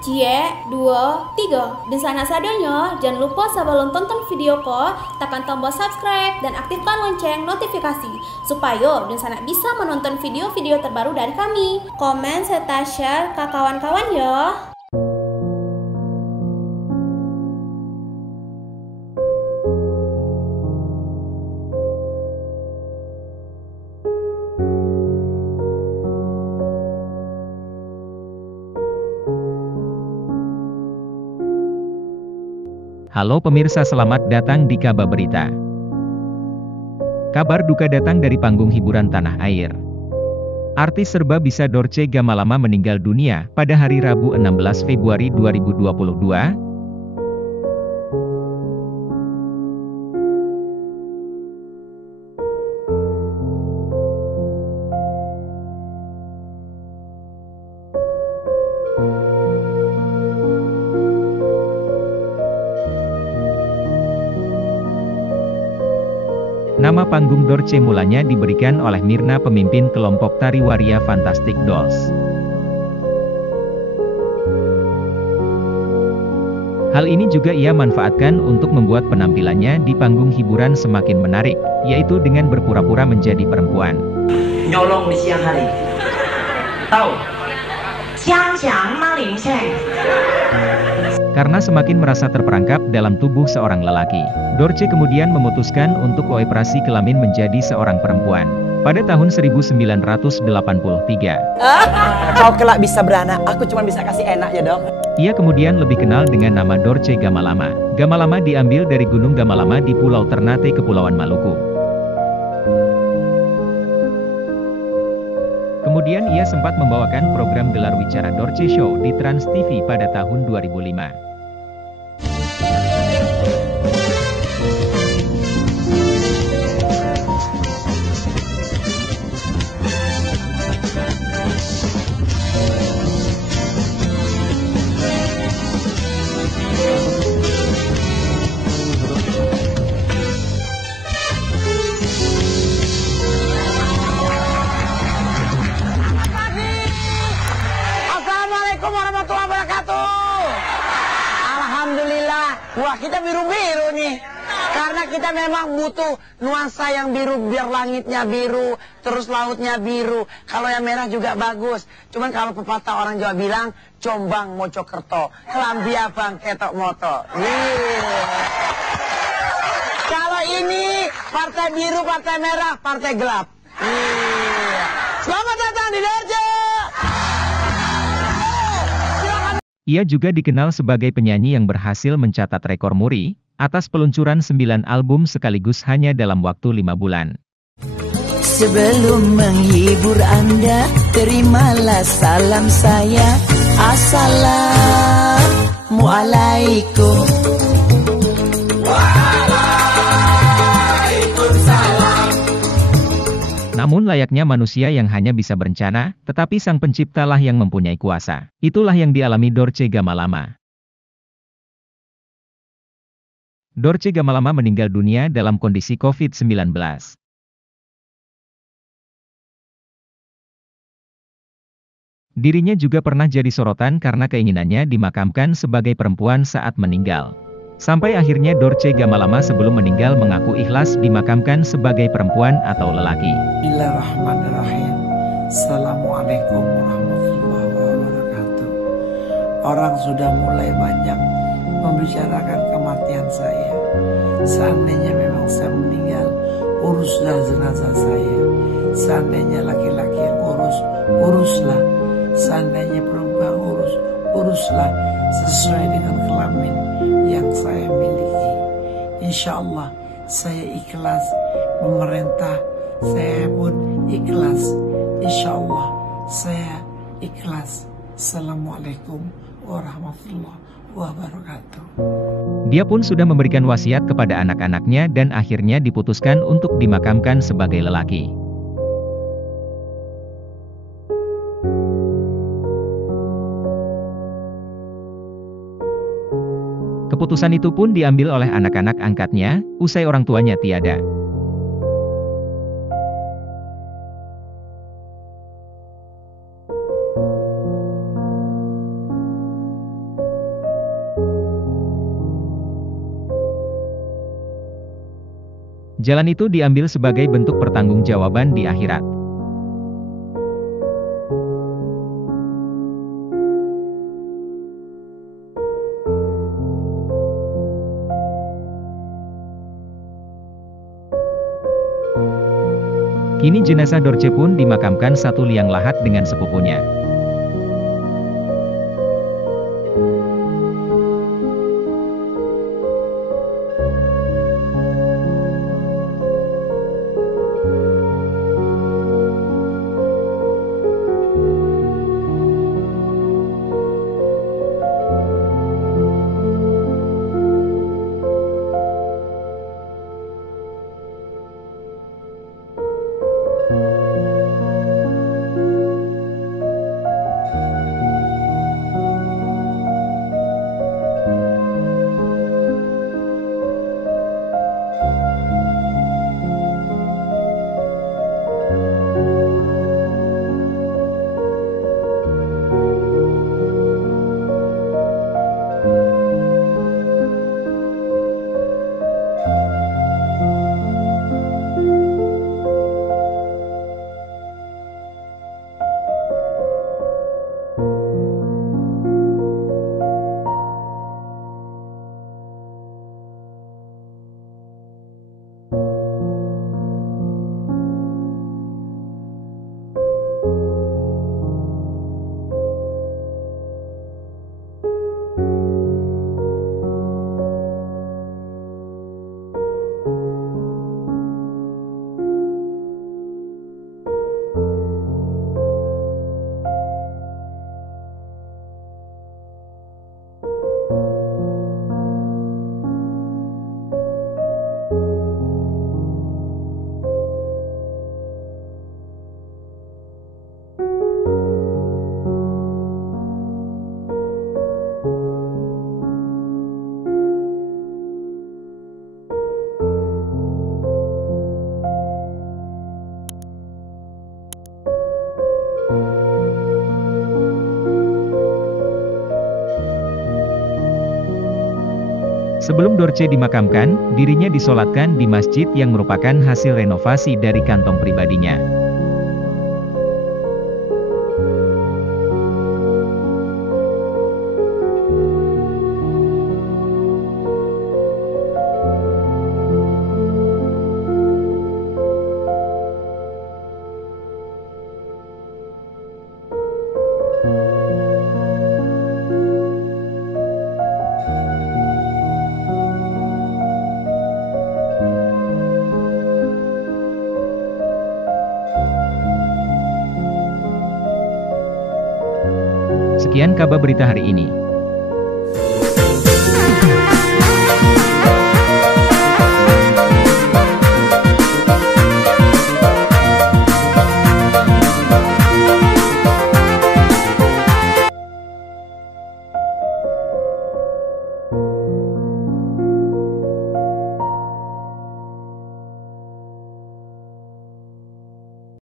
Cie, 2, 3. Di sana sadonya, jangan lupa sebelum tonton video ko, tekan tombol subscribe dan aktifkan lonceng notifikasi supaya di sana bisa menonton video-video terbaru dari kami. Komen serta share ke kawan-kawan ya. Halo pemirsa, selamat datang di Kabar Berita. Kabar duka datang dari panggung hiburan tanah air. Artis serba bisa Dorce Gamalama meninggal dunia pada hari Rabu 16 Februari 2022. Nama panggung Dorce mulanya diberikan oleh Mirna, pemimpin kelompok tari waria Fantastic Dolls. Hal ini juga ia manfaatkan untuk membuat penampilannya di panggung hiburan semakin menarik, yaitu dengan berpura-pura menjadi perempuan. Nyolong di siang hari. Tahu? Siang-siang maling seng. Karena semakin merasa terperangkap dalam tubuh seorang lelaki, Dorce kemudian memutuskan untuk operasi kelamin menjadi seorang perempuan. Pada tahun 1983. Kau kelak bisa beranak, aku cuma bisa kasih enak ya dok. Ia kemudian lebih kenal dengan nama Dorce Gamalama. Gamalama diambil dari Gunung Gamalama di Pulau Ternate, Kepulauan Maluku. Kemudian ia sempat membawakan program gelar wicara Dorce Show di Trans TV pada tahun 2005. Assalamualaikum warahmatullahi wabarakatuh. Alhamdulillah. Wah, kita biru-biru nih. Karena kita memang butuh nuansa yang biru, biar langitnya biru, terus lautnya biru. Kalau yang merah juga bagus. Cuman kalau pepatah orang Jawa bilang, Jombang Mojokerto, kelambi abang ketok moto. Kalau ini partai biru, partai merah, partai gelap. Selamat datang di Dorce. Ia juga dikenal sebagai penyanyi yang berhasil mencatat rekor muri, atas peluncuran 9 album sekaligus hanya dalam waktu 5 bulan. Sebelum menghibur Anda, terimalah salam saya. Assalamualaikum. Namun layaknya manusia yang hanya bisa berencana, tetapi sang penciptalah yang mempunyai kuasa. Itulah yang dialami Dorce Gamalama. Dorce Gamalama meninggal dunia dalam kondisi COVID-19. Dirinya juga pernah jadi sorotan karena keinginannya dimakamkan sebagai perempuan saat meninggal. Sampai akhirnya Dorce Gamalama sebelum meninggal mengaku ikhlas dimakamkan sebagai perempuan atau lelaki. Bismillahirrahmanirrahim. Assalamualaikum warahmatullahi wabarakatuh. Orang sudah mulai banyak membicarakan kematian saya. Seandainya memang saya meninggal, uruslah jenazah saya. Seandainya laki-laki yang uruslah. Seandainya perempuan uruslah sesuai dengan kelamin yang saya miliki. Insya Allah saya ikhlas, pemerintah saya pun ikhlas. Insya Allah saya ikhlas. Assalamualaikum warahmatullahi wabarakatuh. Dia pun sudah memberikan wasiat kepada anak-anaknya dan akhirnya diputuskan untuk dimakamkan sebagai lelaki. Keputusan itu pun diambil oleh anak-anak angkatnya, usai orang tuanya tiada. Jalan itu diambil sebagai bentuk pertanggungjawaban di akhirat. Kini jenazah Dorce pun dimakamkan satu liang lahat dengan sepupunya. Sebelum Dorce dimakamkan, dirinya disolatkan di masjid yang merupakan hasil renovasi dari kantong pribadinya. Sekian kabar berita hari ini.